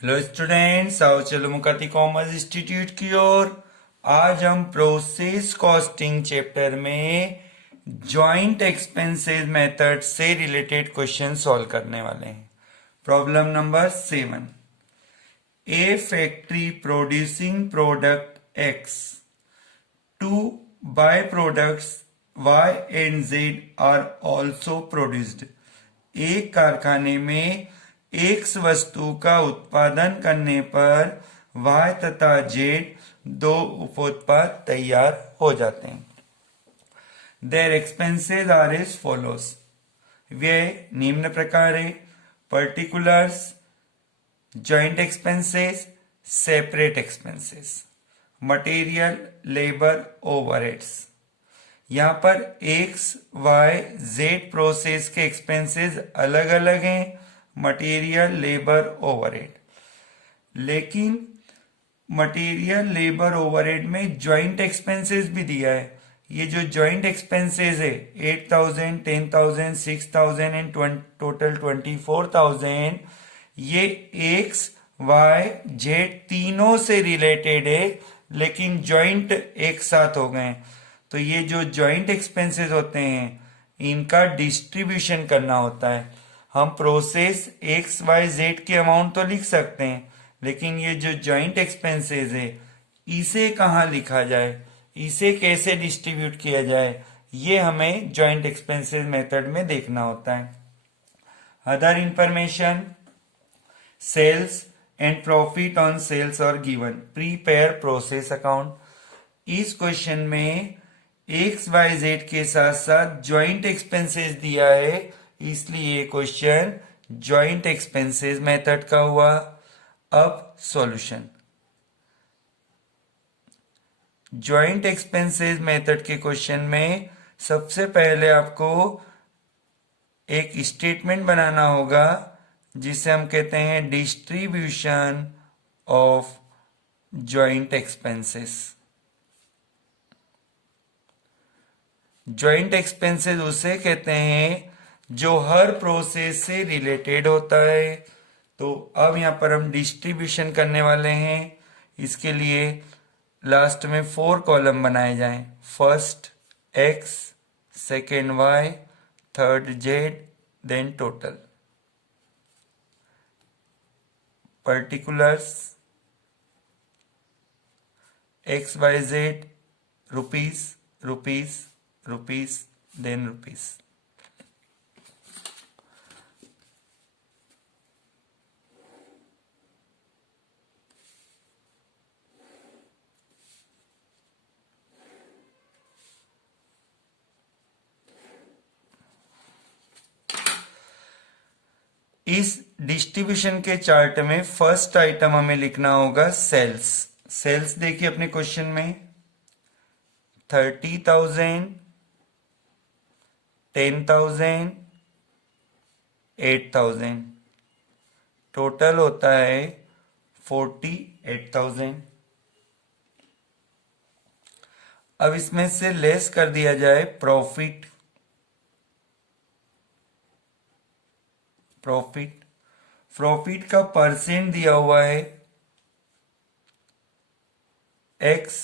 Hello students, आओ चलो Mukati commerce institute की ओर। आज हम प्रोसेस कॉस्टिंग चैप्टर में जॉइंट एक्सपेंसेस मेथड से रिलेटेड क्वेश्चन सॉल्व करने वाले हैं। Problem number 7। A factory producing product X, two by products Y and Z are also produced. एक कारखाने में एक्स वस्तु का उत्पादन करने पर वाई तथा जेड दो उप उत्पाद तैयार हो जाते हैं। Their expenses are as follows. व्यय निम्न प्रकार है। Particulars, joint expenses, separate expenses, material, labour, overheads. यहाँ पर एक्स वाई जेड प्रोसेस के एक्सपेंसेस अलग अलग हैं, मटेरियल, लेबर, ओवरहेड। लेकिन मटेरियल, लेबर, ओवरहेड में जॉइंट एक्सपेंसेस भी दिया है। ये जो जॉइंट एक्सपेंसेस है 8,000, 10,000, 6,000 एंड टोटल 24,000, ये एक्स वाई जेड तीनों से रिलेटेड है, लेकिन जॉइंट एक साथ हो गए। तो ये जो जॉइंट एक्सपेंसेस होते हैं इनका डिस्ट्रीब्यूशन करना होता है। हम प्रोसेस एक्स वाई जेड के अमाउंट तो लिख सकते हैं, लेकिन ये जो जॉइंट एक्सपेंसेस है इसे कहाँ लिखा जाए, इसे कैसे डिस्ट्रीब्यूट किया जाए, ये हमें जॉइंट एक्सपेंसेस मेथड में देखना होता है। Other information, sales and profit on sales और गिवन, प्रीपेयर प्रोसेस अकाउंट। इस क्वेश्चन में एक्स वाई जेड के साथ साथ जॉइंट एक्सपेंसेस दिया है, इसलिए क्वेश्चन जॉइंट एक्सपेंसेस मेथड का हुआ। अब सॉल्यूशन। जॉइंट एक्सपेंसेस मेथड के क्वेश्चन में सबसे पहले आपको एक स्टेटमेंट बनाना होगा जिसे हम कहते हैं distribution of joint expenses. Joint expenses उसे कहते हैं जो हर प्रोसेस से रिलेटेड होता है। तो अब यहां पर हम डिस्ट्रीब्यूशन करने वाले हैं। इसके लिए लास्ट में 4 कॉलम बनाए जाएं। First X, second Y, third Z, then total. Particulars X Y Z, rupees rupees rupees, then rupees. इस डिस्ट्रीब्यूशन के चार्ट में फर्स्ट आइटम हमें लिखना होगा सेल्स। सेल्स देखिए अपने क्वेश्चन में 30,000, 10,000, 8,000, टोटल होता है 48,000। अब इसमें से लेस कर दिया जाए प्रॉफिट। प्रॉफिट प्रॉफिट का परसेंट दिया हुआ है एक्स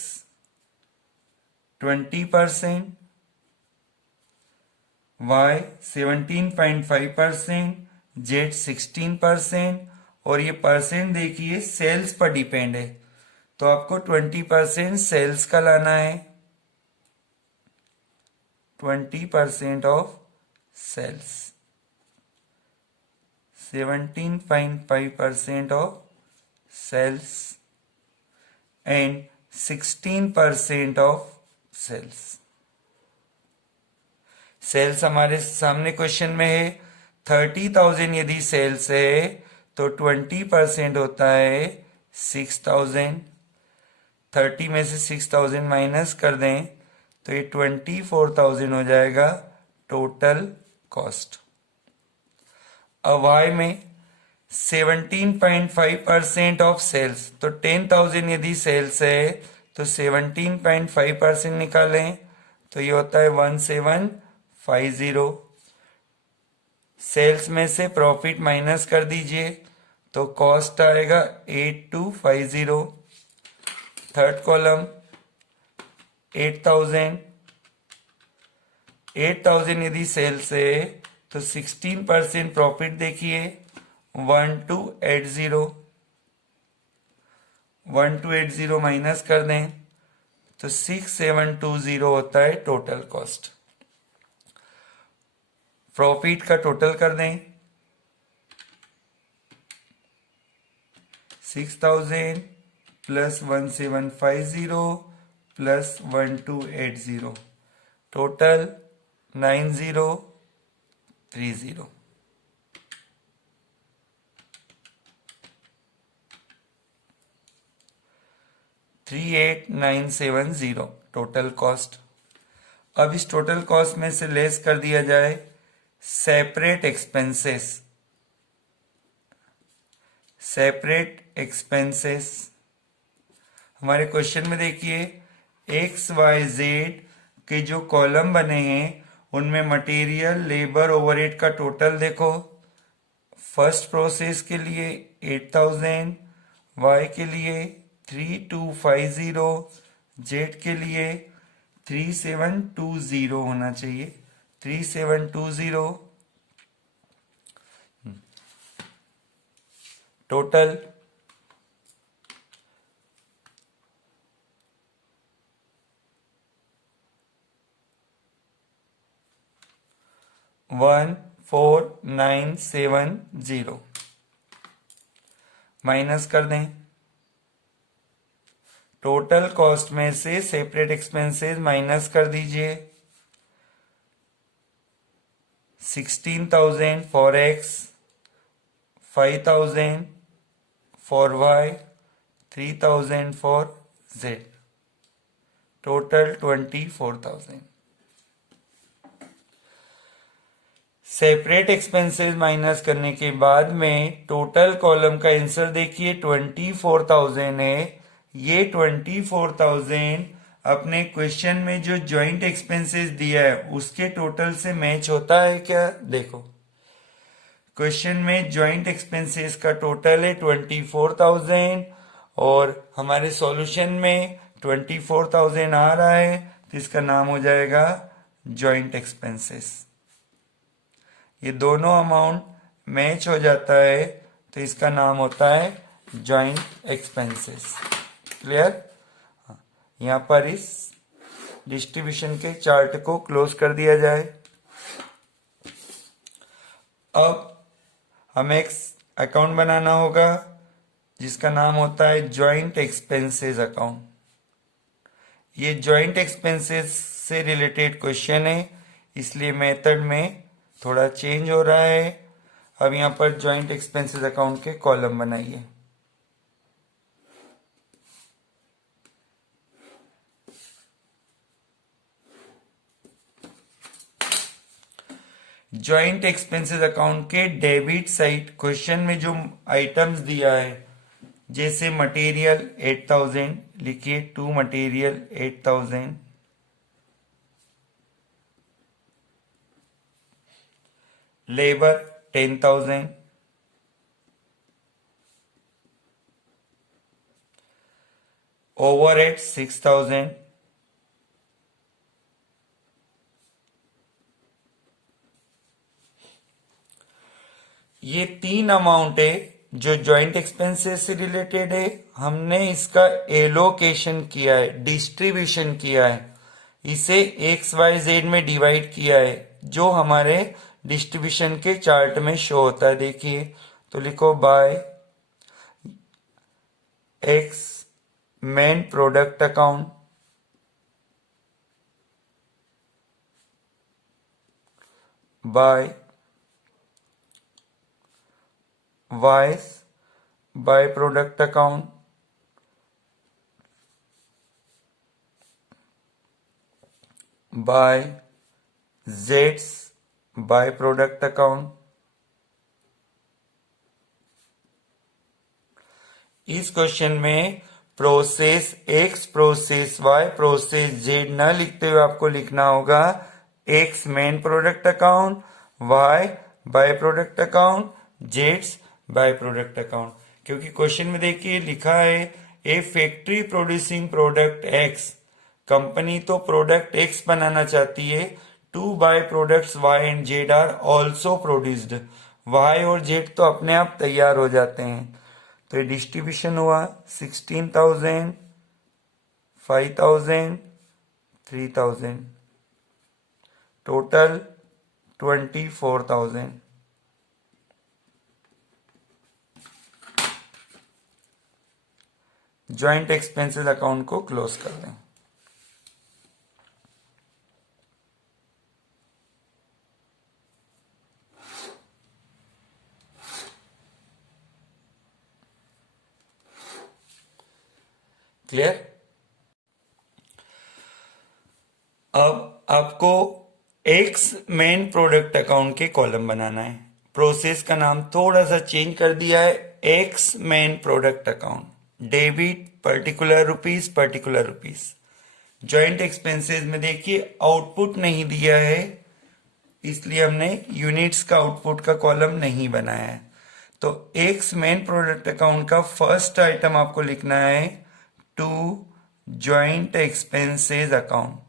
20%, वाई 17.5%, जेड 16%, और ये परसेंट देखिए सेल्स पर डिपेंड है, तो आपको 20% सेल्स का लाना है। 20% of sales, 17.5% of cells and 16% of cells। Sales हमारे सामने क्वेश्चन में है 30,000। यदि सेल्स है तो 20% होता है 6,000। 30 में से 6,000 माइनस कर दें तो ये 24,000 हो जाएगा टोटल कॉस्ट। अब वाई में 17.5% ऑफ सेल्स, तो 10,000 यदि सेल्स है तो 17.5% निकालें तो ये होता है 1750। सेल्स में से प्रॉफिट माइनस कर दीजिए तो कॉस्ट आएगा 8250। थर्ड कॉलम 8000 यदि सेल्स है तो 16% प्रॉफिट देखिए 1280 माइनस कर दें तो 6720 होता है टोटल कॉस्ट। प्रॉफिट का टोटल कर दें 6000 plus 1750 plus 1280 total 9030। 38970 total cost. अब इस टोटल कॉस्ट में से लेस कर दिया जाए सेपरेट एक्सपेंसेस। सेपरेट एक्सपेंसेस हमारे क्वेश्चन में देखिए एक्स वाई जेड के जो कॉलम बने हैं उनमें मटेरियल लेबर ओवरहेड का टोटल देखो। फर्स्ट प्रोसेस के लिए 8000, वाई के लिए 3250, जेड के लिए 3720 होना चाहिए 3720 टोटल। वन 4970 माइनस कर दें। टोटल कॉस्ट में से सेपरेट एक्सपेंसेस माइनस कर दीजिए। 16,000 for X, 5,000 for Y, 3,000 for Z, total 24,000। Separate expenses minus करने के बाद में टोटल कॉलम का आंसर देखिए 24,000 है। ये 24,000 अपने क्वेश्चन में जो जॉइंट एक्सपेंसेस दिया है उसके टोटल से मैच होता है क्या? देखो क्वेश्चन में जॉइंट एक्सपेंसेस का टोटल है 24,000 और हमारे सॉल्यूशन में 24,000 आ रहा है तो इसका नाम हो जाएगा जॉइंट एक्सपेंसेस। ये दोनों अमाउंट मैच हो जाता है तो इसका नाम होता है जॉइंट एक्सपेंसेस। क्लियर? यहां पर इस डिस्ट्रीब्यूशन के चार्ट को क्लोज कर दिया जाए। अब हमें एक अकाउंट बनाना होगा जिसका नाम होता है जॉइंट एक्सपेंसेस अकाउंट। ये जॉइंट एक्सपेंसेस से रिलेटेड क्वेश्चन है इसलिए मेथड में थोड़ा चेंज हो रहा है। अब यहां पर जॉइंट एक्सपेंसेस अकाउंट के कॉलम बनाइए। जॉइंट एक्सपेंसेस अकाउंट के डेबिट साइड क्वेश्चन में जो आइटम्स दिया है जैसे मटेरियल 8000 लिखिए, टू मटेरियल 8000, लेबर 10,000, ओवरहेड 6,000, ये तीन अमाउंट है जो जॉइंट एक्सपेंसेस से रिलेटेड है। हमने इसका एलोकेशन किया है, डिस्ट्रीब्यूशन किया है, इसे एक्स वाई जेड में डिवाइड किया है जो हमारे डिस्ट्रीब्यूशन के चार्ट में शो होता है। देखिए तो लिखो by X main product account, by Y by product account, by जेड्स बाय प्रोडक्ट अकाउंट। इस क्वेश्चन में process X, process Y, process Z न लिखते हुए आपको लिखना होगा X main product account, Y by product account, जेड्स बाय प्रोडक्ट अकाउंट, क्योंकि क्वेश्चन में देखिए लिखा है a factory producing product X, company तो प्रोडक्ट एक्स बनाना चाहती है, two by products Y and Z are also produced, Y और जेड तो अपने आप तैयार हो जाते हैं। तो ये डिस्ट्रीब्यूशन हुआ 16,000, 5,000, 3,000, टोटल 24,000। ज्वाइंट एक्सपेंसेस अकाउंट को क्लोज कर दें। क्लियर? अब आपको एक्स मेन प्रोडक्ट अकाउंट के कॉलम बनाना है। प्रोसेस का नाम थोड़ा सा चेंज कर दिया है, x main product account, debit particular rupees. Joint expenses में देखिए आउटपुट नहीं दिया है, इसलिए हमने यूनिट्स का आउटपुट का कॉलम नहीं बनाया है। तो एक्स मेन प्रोडक्ट अकाउंट का फर्स्ट आइटम आपको लिखना है टू ज्वाइंट एक्सपेंसेस अकाउंट।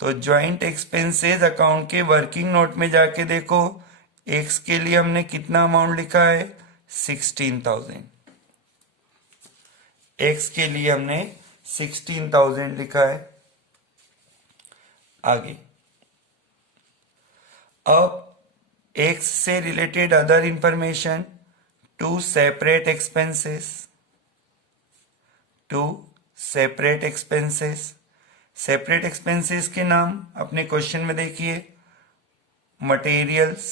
तो ज्वाइंट एक्सपेंसेस अकाउंट के वर्किंग नोट में जाके देखो, एक्स के लिए हमने कितना अमाउंट लिखा है 16,000, एक्स के लिए हमने 16,000 लिखा है। आगे अब एक्स से related other information, to separate expenses, to separate expenses. Separate expenses के नाम अपने क्वेश्चन में देखिए, मटेरियल्स,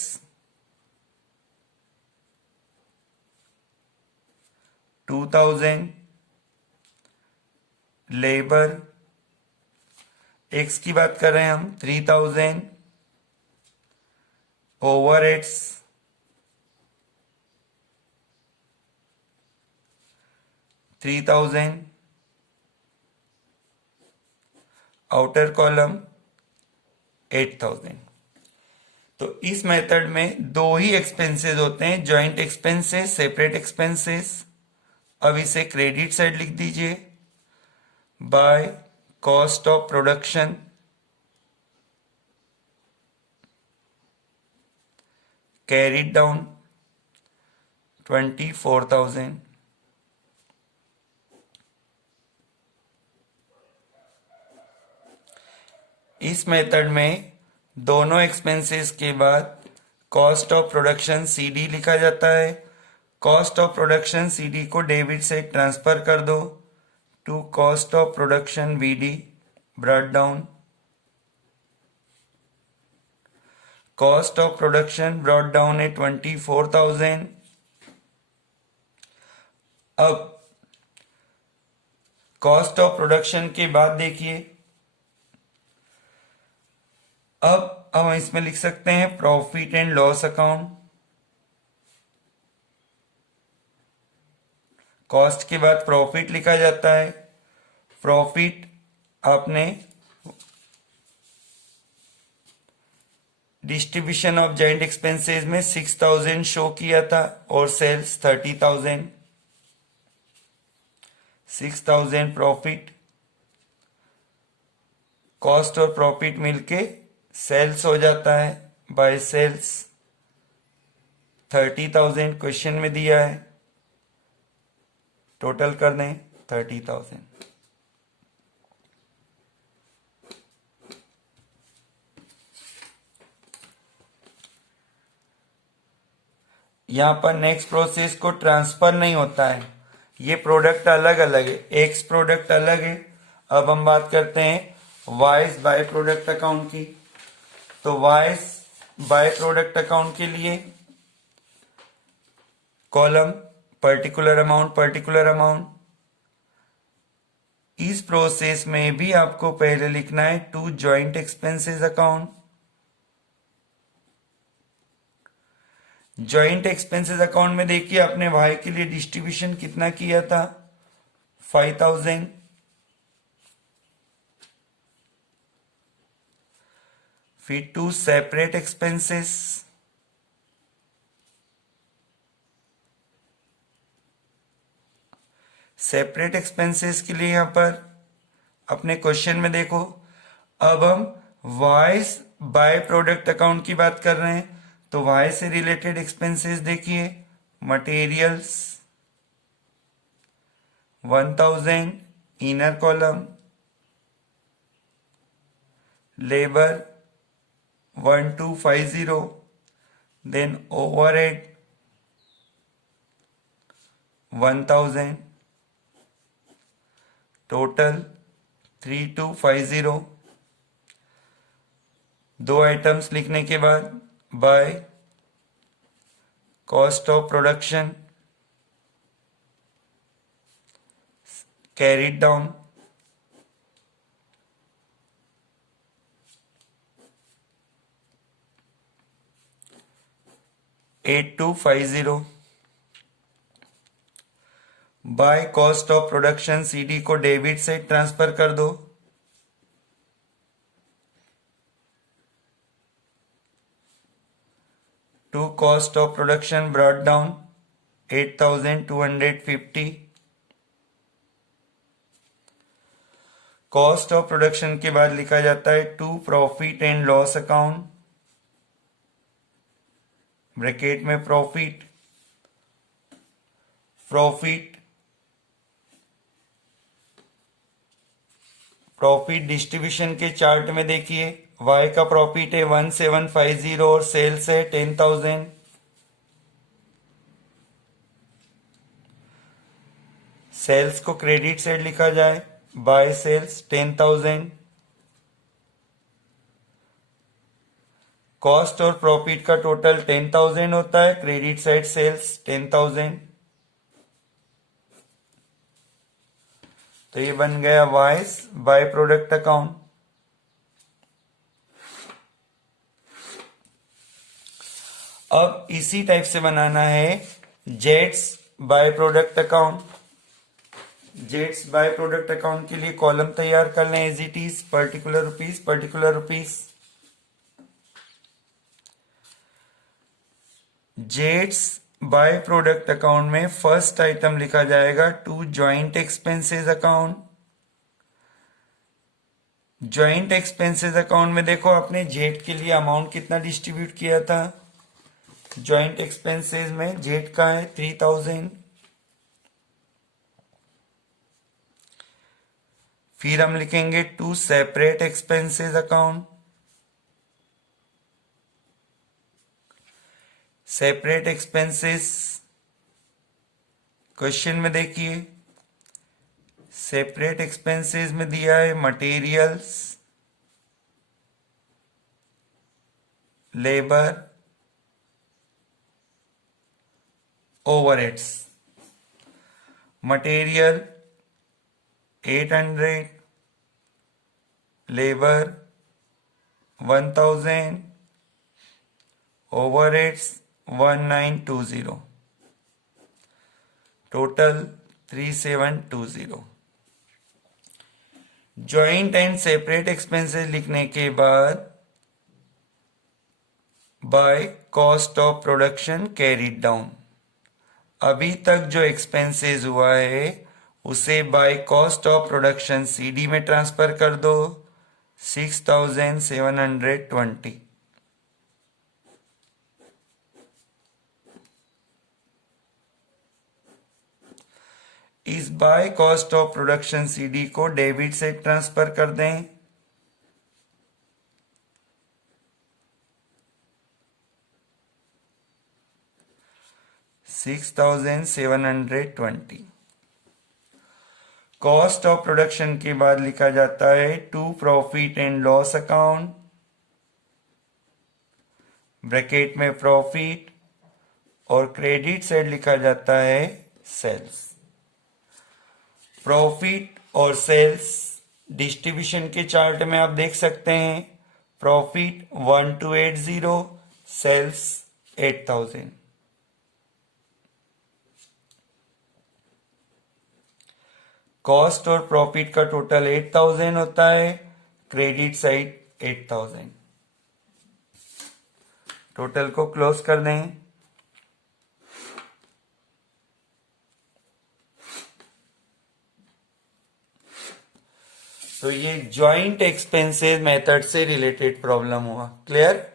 2,000, लेबर, एक्स की बात कर रहे हैं हम 3,000, ओवरहेड्स 3,000, आउटर कॉलम 8,000। तो इस मेथड में दो ही एक्सपेंसेस होते हैं, ज्वाइंट एक्सपेंसेस, सेपरेट एक्सपेंसेस। अब इसे क्रेडिट साइड लिख दीजिए, bye cost of production carried down 24,000। इस मेथड में दोनों एक्सपेंसेस के बाद कॉस्ट ऑफ प्रोडक्शन सीडी लिखा जाता है। कॉस्ट ऑफ प्रोडक्शन सीडी को डेबिट से ट्रांसफर कर दो to cost of production BD, brought down. Cost of production brought down है 24,000। अब कॉस्ट ऑफ प्रोडक्शन के बाद देखिए, अब हम इसमें लिख सकते हैं profit and loss account. Cost के बाद प्रॉफिट लिखा जाता है। प्रॉफिट आपने डिस्ट्रीब्यूशन ऑफ जॉइंट एक्सपेंसेस में 6,000 शो किया था और सेल्स 30,000। 6,000 प्रॉफिट, कॉस्ट और प्रॉफिट मिलके सेल्स हो जाता है, बाय सेल्स 30,000 क्वेश्चन में दिया है, टोटल कर दें 30,000। यहां पर नेक्स्ट प्रोसेस को ट्रांसफर नहीं होता है, ये प्रोडक्ट अलग अलग है, एक्स प्रोडक्ट अलग है। अब हम बात करते हैं वाइज बाय प्रोडक्ट अकाउंट की। तो वाइज बाय प्रोडक्ट अकाउंट के लिए कॉलम पर्टिकुलर अमाउंट। इस प्रोसेस में भी आपको पहले लिखना है to joint expenses account. Joint expenses account में देखिए आपने वाई के लिए डिस्ट्रीब्यूशन कितना किया था 5,000। फिर to separate expenses, separate expenses के लिए यहाँ पर अपने क्वेश्चन में देखो, अब हम वाई बाय प्रोडक्ट अकाउंट की बात कर रहे हैं, तो वाई से रिलेटेड एक्सपेंसेस देखिए, materials 1000 inner column, labour 1250, then overhead 1000, total 3250। दो आइटम्स लिखने के बाद by cost of production carried down, $8250। By cost of production CD को डेबिट से ट्रांसफर कर दो, to cost of production brought down 8250। Cost of production के बाद लिखा जाता है to profit and loss account, bracket में प्रॉफिट डिस्ट्रीब्यूशन के चार्ट में देखिए, वाई का प्रॉफिट है 1750 और सेल्स है 10,000। सेल्स को क्रेडिट साइड लिखा जाए, बाय सेल्स 10,000। कॉस्ट और प्रॉफिट का टोटल 10,000 होता है, क्रेडिट साइड सेल्स 10,000। तो ये बन गया वाइस बाय प्रोडक्ट अकाउंट। अब इसी टाइप से बनाना है जेट्स बाय प्रोडक्ट अकाउंट। जेट्स बाय प्रोडक्ट अकाउंट के लिए कॉलम तैयार कर लें as it is, particular rupees. जेट्स बाय प्रोडक्ट अकाउंट में फर्स्ट आइटम लिखा जाएगा to joint expenses account. Joint expenses account में देखो, आपने जेट के लिए अमाउंट कितना डिस्ट्रीब्यूट किया था, जॉइंट एक्सपेंसेस में जेट का है 3000। फिर हम लिखेंगे to separate expenses account. Separate expenses question में देखिए, सेपरेट एक्सपेंसेस में दिया है materials, labour, overheads. Material 800, labour 1000, overheads 1920, total 3720। Joint and separate expenses लिखने के बाद by cost of production carried down. अभी तक जो एक्सपेंसेस हुआ है उसे by cost of production CD में ट्रांसफर कर दो, 6720। इस by cost of production CD को डेबिट से ट्रांसफर कर दें, $6720। कॉस्ट ऑफ प्रोडक्शन के बाद लिखा जाता है to profit and loss account, bracket में प्रॉफिट और क्रेडिट साइड लिखा जाता है सेल्स। प्रॉफिट और सेल्स डिस्ट्रीब्यूशन के चार्ट में आप देख सकते हैं, प्रॉफिट 1280, सेल्स 8000। कॉस्ट और प्रॉफिट का टोटल 8000 होता है, क्रेडिट साइड 8000। टोटल को क्लोज कर दें। तो ये जॉइंट एक्सपेंसेस मेथड से रिलेटेड प्रॉब्लम हुआ। क्लियर?